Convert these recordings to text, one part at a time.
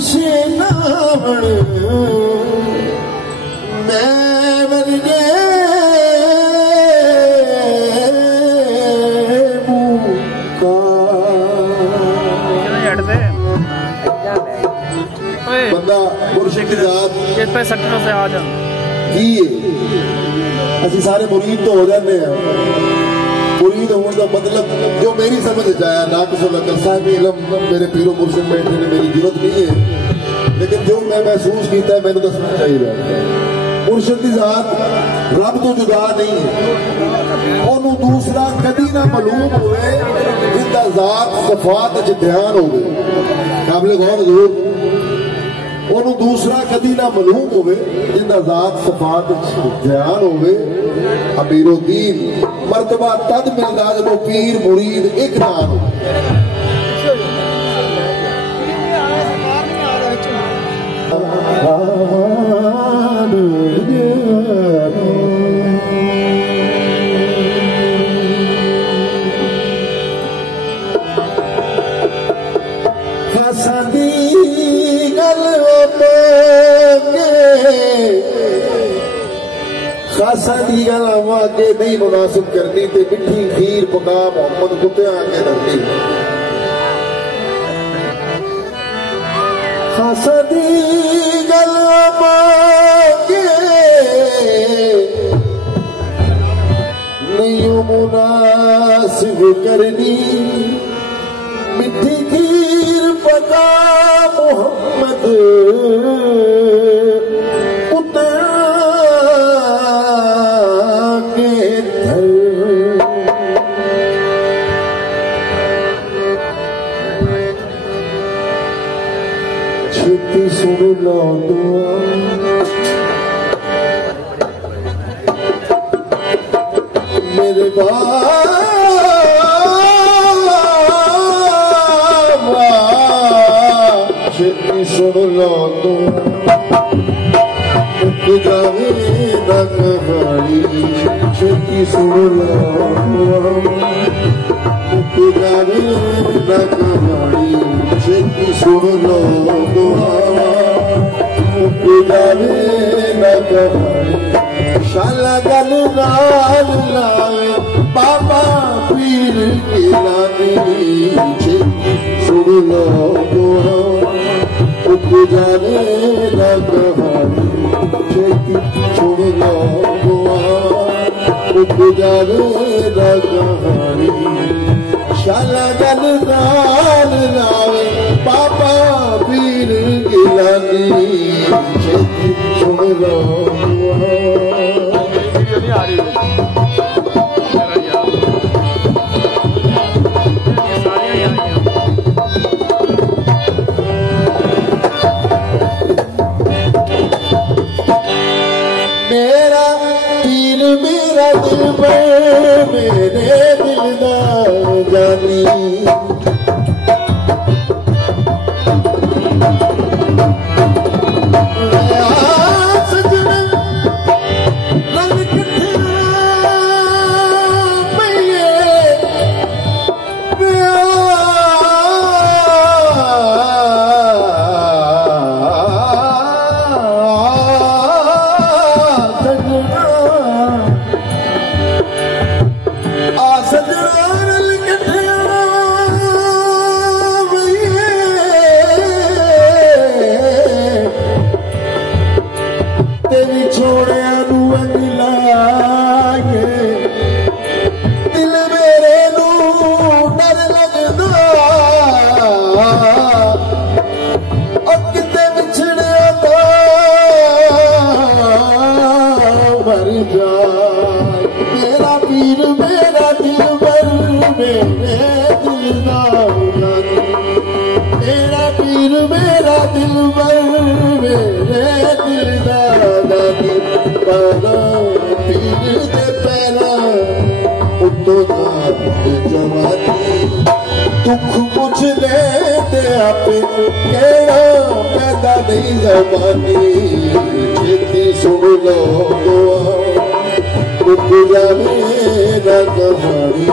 से नावण मैं वर्गे बंदा मुर्शिद की सट्टों से आ जा असी सारे मुरीद तो हो जाते हैं। मुरीद होने का मतलब जो मेरी समझ आया ना किसी लकर साहब इलम मेरे पीरो मुर्शिद बैठने में मेरी जरूरत नहीं है, लेकिन जो मैं महसूस किया है मैंने दसना चाहिए। मुर्शिद की जात रब तो जुदा नहीं है, ओनू दूसरा कभी ना मालूम होवे जिंदा जात सफात च ध्यान होवे। काबिल गौर जरूर ओनू दूसरा कभी ना मालूम होवे जिंदा जात सफात ध्यान होवे। अमीरुद्दीन मर्तबा तद मिलदा जब पीर मुरीद एक नाम हो। खासा दी गल आगे नहीं मुनासिब करनी ते मिठी खीर पका मोहम्मद कुत्तियां आगे धरती। खासा दी गल आगे नहीं मुनासिब करनी मिठी खीर पका मोहम्मद सुन लो दुआ मेरे बाबा छेती सुन लो दुआ जावे न कहानी छेती सुन लो जावे न कहानी छेती सुन लो दुआ जावे न कहानी शाला गल नाल लाए बाबा पीर की लानी छेती सुन लो दुआ जावे न कहानी छेती सुन लो दुआ जावे न कहानी शाला गल नाल लाए बाबा पीर गिलानी छेती सुन लो मेरा पीर मेरा दिल में मेरे दिलदार जानी मेरा पीर मेरा दिलबर मेरे दिलदार मेरा पीर मेरा दिलबर मेरे दिलदार पीर दे पैरा उतो जवानी दुख मुझ ले ते आपे केड़ा पैदा नहीं जबानी छेती सुन लो जावे न कहानी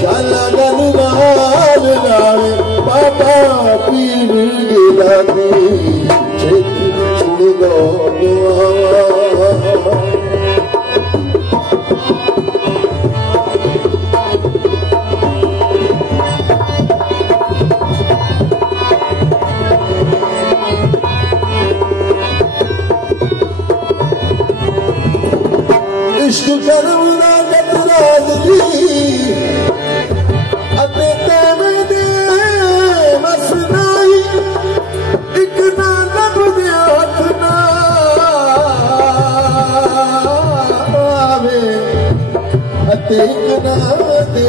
शाला गल नाल लावे बाबा पीर गिलानी छेती सुन लो इश्क करना कतरादली अते तेरे दे मसनाई एक ना लब दे हाथ ना आवे अते एक ना दे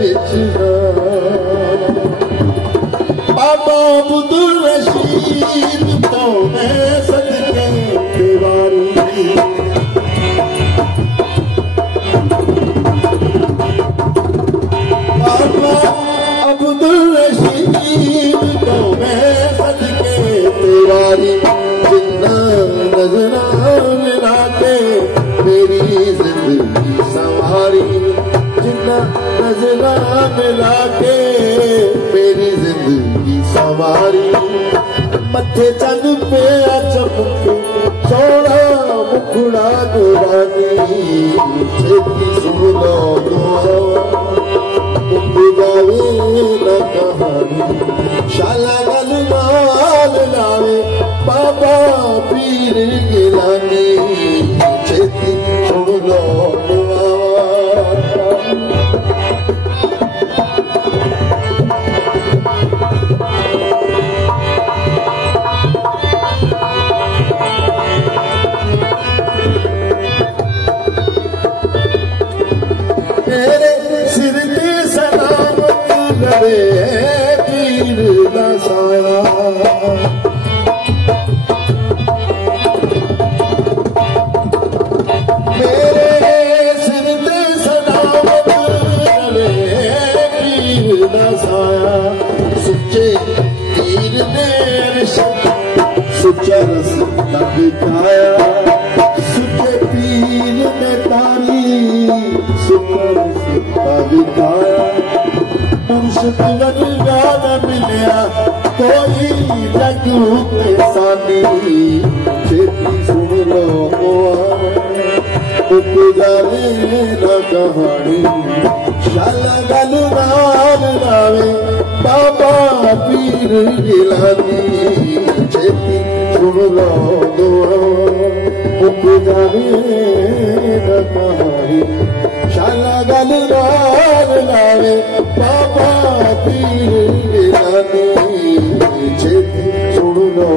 विच ना बाबा अब्दुल रशीद तो मैं सदके दीवारी अब्दुल रशीद तो मैं सदके तेवारी जिन्ना नजरा मिला के मेरी जिंदगी संवारी जिन्ना नजरा मिला के मेरी जिंदगी संवारी मथे चंद पे चमके सोना मुखड़ा दुरानी छेती सुन लो जावे न कहानी शाला गल माल लावे बाबा पीर गिलानी छेती सुन लो मेरे सिर पे सलामत लगे पीर दा साया मेरे सिर पे सलामत लगे पीर दा साया सुच्चे पीर ने सुच्चा रस्ता दिखाया सुच्चे पीर ने तारी दिखाया मुर्शिद वरगा न मिलिया कोई लगू के सानी छेती सुन लो उठ जावे न कहानी शाला गल नाल लावे बाबा पीर गिलानी छेती सुन लो उठ जावे न कहानी शाला गल नाल लावे बाबा पीर गिलानी छेती सुन लो